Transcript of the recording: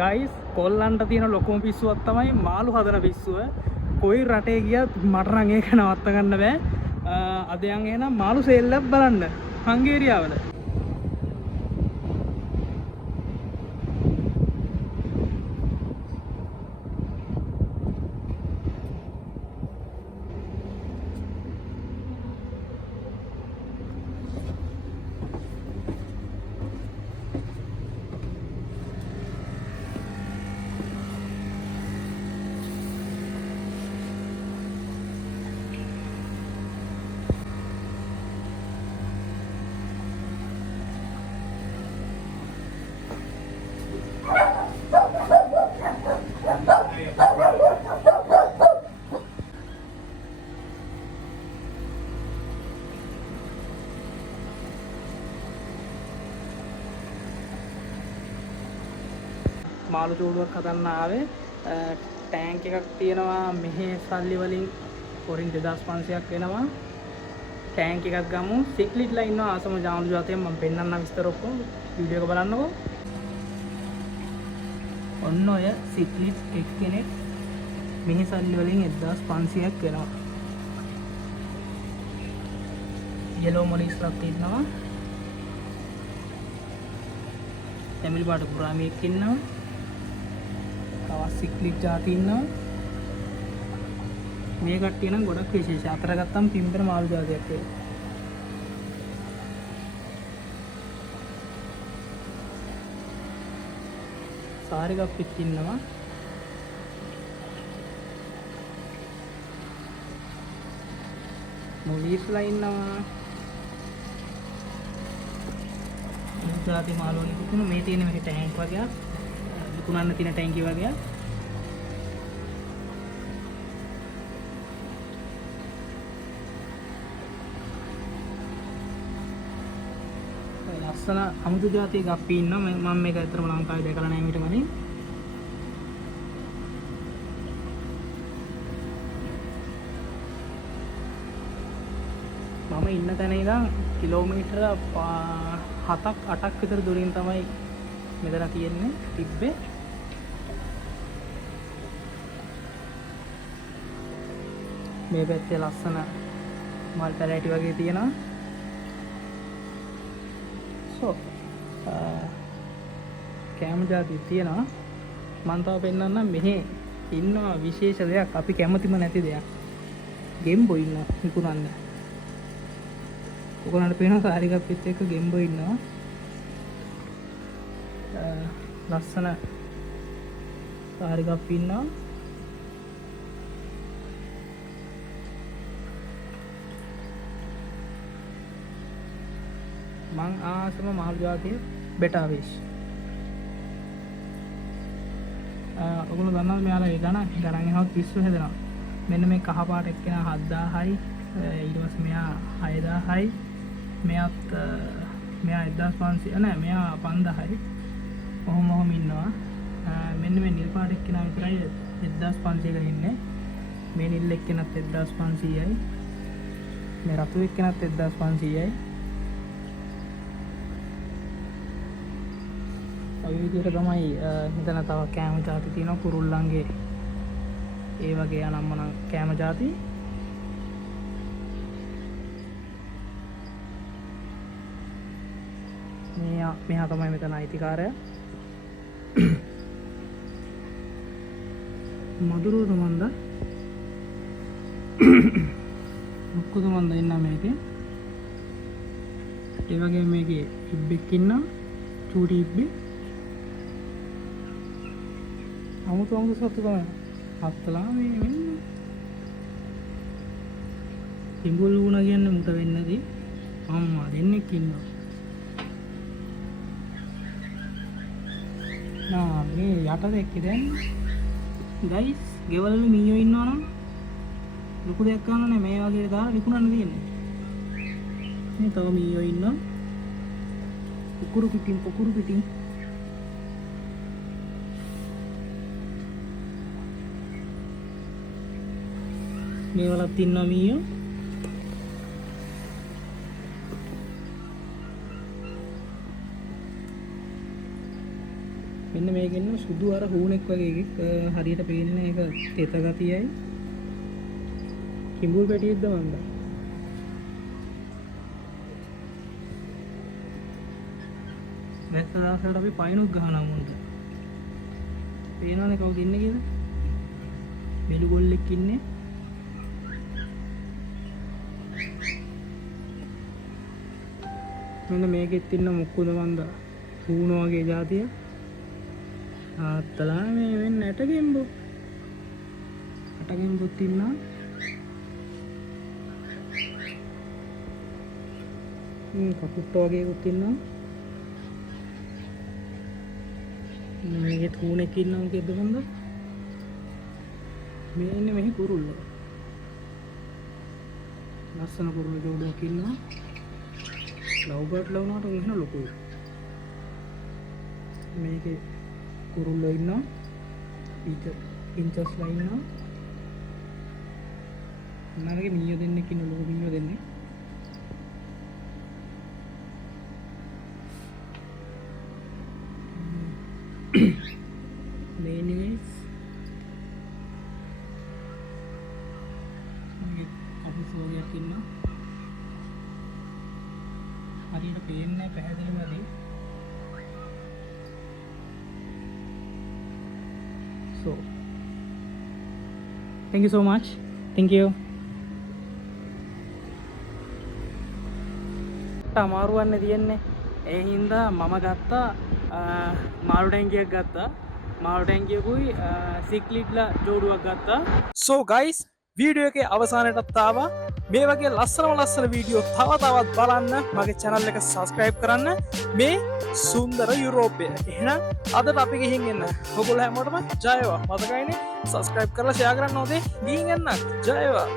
Guys කොල්ලන්ට තියෙන ලොකුම පිස්සුවක් තමයි මාළු හදන පිස්සුව. කොයි රටේ ගියත් මට නම් ඒක නවත්ත ගන්න බෑ. අද යන් එහෙනම් මාළු සේල් එකක් බලන්න හංගේරියාවල. මාළු චූඩුවක් හදන්න ආවේ. ටැංක් එකක් තියෙනවා මෙහි සල්ලි වලින් පොරින් 2500ක් වෙනවා. ටැංක් එකක් ගමු. සික්ලිට්ලා ඉන්නවා ආසම ජාමලු ජාතියෙන් මම පෙන්නන්න විස්තර ඔක්කොම වීඩියෝ එක බලන්නකෝ. ඔන්න ඔය සික්ලිට් එක්කෙනෙක් මෙහි සල්ලි වලින් 1500ක් වෙනවා. yellow මොනිස්ලක් ඉන්නවා. තමිල් පාට පුරාමියෙක් ඉන්නවා. සික්ලික් ජාති ඉන්නවා. මේ කට්ටිය නම් ගොඩක් විශේෂ. අතර ගත්තම් පිම්බර මාළු ජාතියක් ඒක. සාරි කප්පිත් ඉන්නවා. මොලිස්ලා ඉන්නවා. මේ ජාති මාළු වලින් විකුණු මේ තියෙන මේ ටැංක් වගේක් විකුණන්න තියෙන ටැංකි වගේක්. ලස්සන අමුතු ජාතිය ගප්පි ඉන්නවා. මම මේක ඇත්තටම ලංකාවේ දැකලා නැහැ මීට කලින්. මම ඉන්න තැන ඉඳන් කිලෝමීටර 7ක් 8ක් විතර දුරින් තමයි මෙතන තියෙන්නේ තිබ්බේ. මේ පැත්තේ ලස්සන මල් පැලෑටි වගේ තියෙනවා. කෑම ජාති තියෙනවා. මම තව පෙන්නන්නම් මෙහි ඉන්නවා විශේෂ දෙයක් අපි කැමතිම නැති දෙයක්. ගෙම්බෝ ඉන්නවා විකුණන්නේ. ඔයගොල්ලන්ට පේනවා සාරි කප්පිත් එක්ක ගෙම්බෝ ඉන්නවා. ලස්සන සාරි කප්පි ඉන්නවා. මං ආසම මාළු ජාතිය බෙටා ෆිෂ්. ඔයගොල්ලෝ දන්නවද මෙයාලා ඒ ගණන් එහවත් පිස්සු හැදෙනවා. මෙන්න මේ කහ පාට එක්කෙනා 7000යි. ඊට පස්සේ මෙයා 6000යි. මෙයා 1500 නෑ මෙයා 5000යි. ඔහොම ඉන්නවා. මෙන්න මේ නිල් පාට එක්කෙනා විතරයි 1500 ක ඉන්නේ. මේ නිල් එක්කෙනත් 1500යි. මේ රතු එක්කෙනත් 1500යි. ඔය විදිහට තමයි මෙතන තව කෑම ජාති තියෙනවා. කුරුල්ලන්ගේ ඒ වගේ අනම්මනම් කෑම ජාති. මෙයා තමයි මෙතන අයිතිකාරයා. මදුරුවද මන්ද මොකද මන්ද ඉන්නා මේකේ. ඒ වගේ මේකේ ඉබ්බෙක් ඉන්නවා. චූටි ඉබ්බෙක්. අමුතු සතු තමයි. හත්තලා මේ මෙන්න. පිඟුල් වුණා කියන්නේ මුට වෙන්නේදී අම්මා දෙන්නෙක් ඉන්නවා. මේ යට දෙක්කේ දැන් ගයිස් ගෙවල් වල මීයෝ ඉන්නවනම් ලොකු දෙයක් ගන්න නැහැ. මේ වගේ දාලා විකුණන්න තියෙන්නේ. මේ තව මීයෝ ඉන්නවා. කුකුරු පිටින් මේ වලත් ඉන්නවා මීයෝ. මෙන්න මේකෙන්න සුදු අර හූනෙක් වගේ එකෙක් හරියට පේන්නේ ඒක තෙත ගතියයි කිඹුල් පැටියෙක්ද මන්ද වැස්සදාසලට අපි පයිනුත් ගහනවා මුන්ට පේනවනේ කවුද ඉන්නේ කියලා මෙලු ගොල්ලෙක් ඉන්නේ මෙන්න මේකෙත් ඉන්න මුක්කුද මන්ද හූන වගේ જાතිය ආත්තලා මේ වෙන්න ඇටගෙම්බුත් ඉන්නවා කකුට්ට වගේකුත් ඉන්නවා මේකෙත් හූනෙක් ඉන්නවා මොකෙද්ද මන්ද මේ ඉන්නේ මෙහි කුරුල්ලෝ ලස්සන කුරුල්ලෝ ජෝඩුවක් ඉන්නවා ලව්බර්ඩ් ලවුනාට උන්හන ලොකුයි මේකේ කුරුල්ලෝ ඉන්නවා පින්චස්ලා ඉන්නවා නරගේ මීයෝ දෙන්නෙක් ඉන්න ලොකු මීයෝ දෙන්නෙක් මේනිස් මේකේ කොපිසෝයක් ඉන්නවා හරියට පේන්නේ පැහැදිලිවදී so thank you so much thank you අමාරු වන්නේ තියෙන්නේ ඒ හින්දා මම ගත්තා මාළු ටැංකියක් ගත්තා මාළු ටැංකියකුයි 6 ලිට්ලා ජෝඩුවක් ගත්තා so guys වීඩියෝ එකේ අවසානයටත් ආවා මේ වගේ ලස්සන වීඩියෝ තව තවත් බලන්න මගේ channel එක subscribe කරන්න මේ සුන්දර යුරෝපය එහෙනම් අදට අපි ගිහින් එන්න ඔයගොල්ලෝ හැමෝටම ජය වේවා මතකයිනේ subscribe කරලා share කරන්න ඕනේ ගිහින් එන්න ජය වේවා